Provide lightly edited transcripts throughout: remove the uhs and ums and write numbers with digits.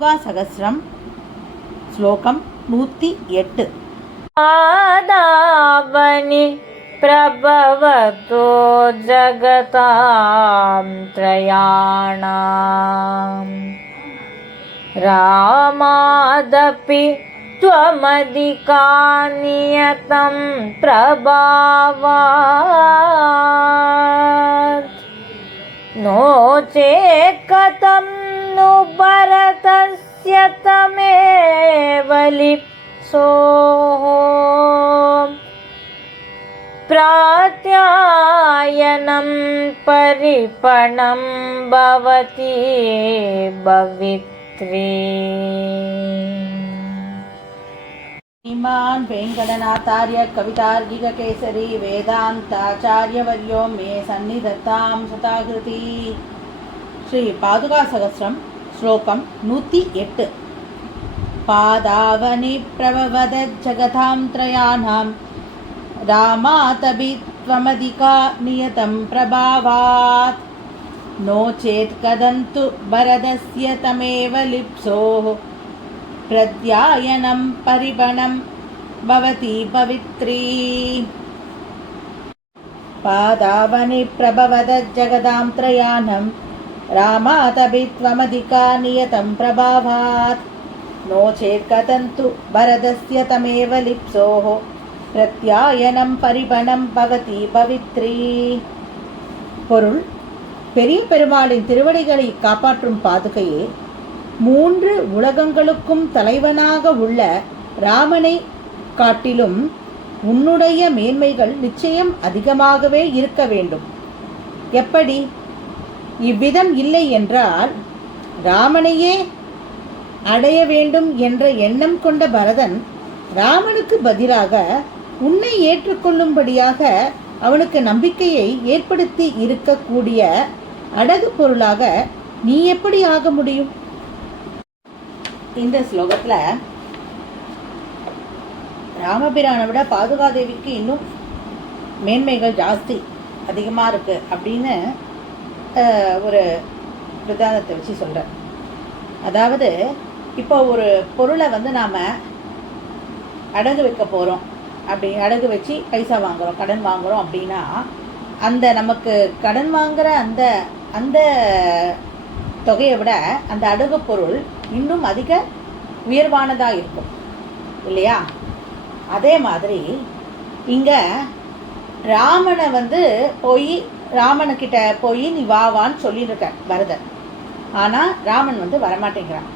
சகஸ்ரம் ஸ்லோகம் 108. ஆதாவனி பிரபவதோ ஜகதாம் த்ரயாணாம் ராமாதபி த்வமதிகாநியதம் பிரபாவாத் நோ சேத் கதம் नु भरतस्य तमेव लिप्सोः प्रात्यायनं परिपणं भवति भवित्री. श्रीमान् वेङ्कटनाथार्य कवितार्किककेसरी वेदान्ताचार्यवर्यो मे सन्निधत्तां सताकृति. श्री पादुका सहस्रम श्लोकम 108. पादावनि प्रभवद जगतां त्रयाणां रामातपि त्वमधिका नियतं प्रभावात् नो चेत् कदन्तु भरतस्य तमेव लिप्सोः प्रत्यायनं परिपणं भवति पवित्री. पादावनि प्रभवद जगतां त्रयाणां रामातपि त्वमधिका नियतं प्रभावात् नो चेत् कथन्तु भरतस्य तमेव लिप्सोः प्रत्यायनं परिपणं भवति पवित्री. பொருள்: பெரிய பெருமாளின் திருவடிகளை காப்பாற்றும் பாதுகையே, 3 உலகங்களுக்கும் தலைவனாக உள்ள ராமனை காட்டிலும் உன்னுடைய மேன்மைகள் நிச்சயம் அதிகமாகவே இருக்க வேண்டும். எப்படி? இவ்விதம் இல்லை என்றால் ராமனையே அடைய வேண்டும் என்ற எண்ணம் கொண்ட பரதன் ராமனுக்கு பதிலாக உன்னை ஏற்றுக்கொள்ளும்படியாக அவனுக்கு நம்பிக்கையை ஏற்படுத்தி இருக்கக்கூடிய அடகு பொருளாக நீ எப்படி ஆக முடியும்? இந்த ஸ்லோகத்துல ராமபிரானை விட பாதுகாதேவிக்கு இன்னும் மேன்மைகள் ஜாஸ்தி அதிகமாக இருக்கு அப்படின்னு ஒரு விதானத்தை வச்சு சொல்கிறேன். அதாவது இப்போ ஒரு பொருளை நாம் அடகு வைக்க போகிறோம், அப்படி அடகு வச்சு பைசா வாங்குகிறோம், கடன் வாங்குகிறோம் அப்படின்னா அந்த நமக்கு கடன் வாங்குகிற அந்த அந்த தொகையை விட அந்த அடகு பொருள் இன்னும் அதிக உயர்வானதாக இருக்கும் இல்லையா? அதே மாதிரி இங்கே ராமனை ராமனுக்கிட்ட போய் நீ வான்னு சொல்லியிருக்க பரதன். ஆனால் ராமன் வரமாட்டேங்கிறான்.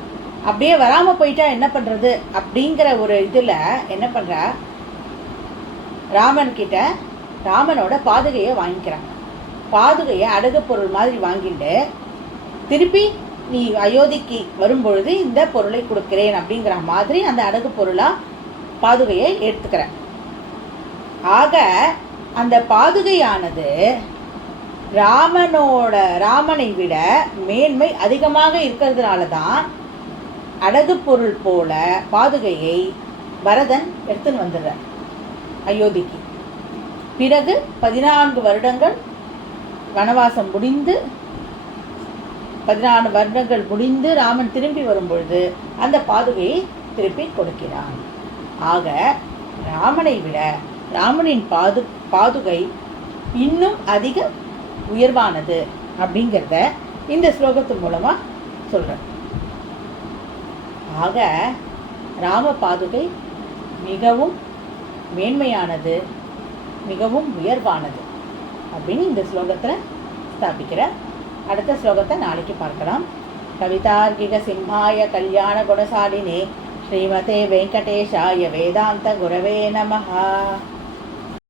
அப்படியே வராமல் போயிட்டா என்ன பண்ணுறது அப்படிங்கிற ஒரு இதில் என்ன பண்ணுற, ராமன்கிட்ட ராமனோட பாதுகையை வாங்கிக்கிறாங்க. பாதுகையை அடகு பொருள் மாதிரி வாங்கிட்டு திருப்பி நீ அயோத்திக்கு வரும்பொழுது இந்த பொருளை கொடுக்கிறேன் அப்படிங்கிற மாதிரி அந்த அடகு பொருளாக பாதுகையை எடுத்துக்கிறேன். ஆக அந்த பாதுகையானது ராமனை விட மேன்மை அதிகமாக இருக்கிறதுனால தான் அடகு பொருள் போல பாதுகையை பரதன் எடுத்துன்னு வந்துடுறார் அயோத்திக்கு. பிறகு 14 வருடங்கள் வனவாசம் முடிந்து 14 வருடங்கள் முடிந்து ராமன் திரும்பி வரும்பொழுது அந்த பாதுகையை திருப்பி கொடுக்கிறான். ஆக ராமனை விட ராமனின் பாதுகை இன்னும் அதிக உயர்வானது அப்படிங்கிறத இந்த ஸ்லோகத்தின் மூலமாக சொல்கிறேன். ஆக ராம பாதுகை மிகவும் மேன்மையானது, மிகவும் உயர்வானது அப்படின்னு இந்த ஸ்லோகத்தில் ஸ்தாபிக்கிற. அடுத்த ஸ்லோகத்தை நாளைக்கு பார்க்கலாம். கவிதார்க்கிக சிம்ஹாய கல்யாண குணசாலினே ஸ்ரீமதே வெங்கடேஷாய வேதாந்த குரவே நமஹ.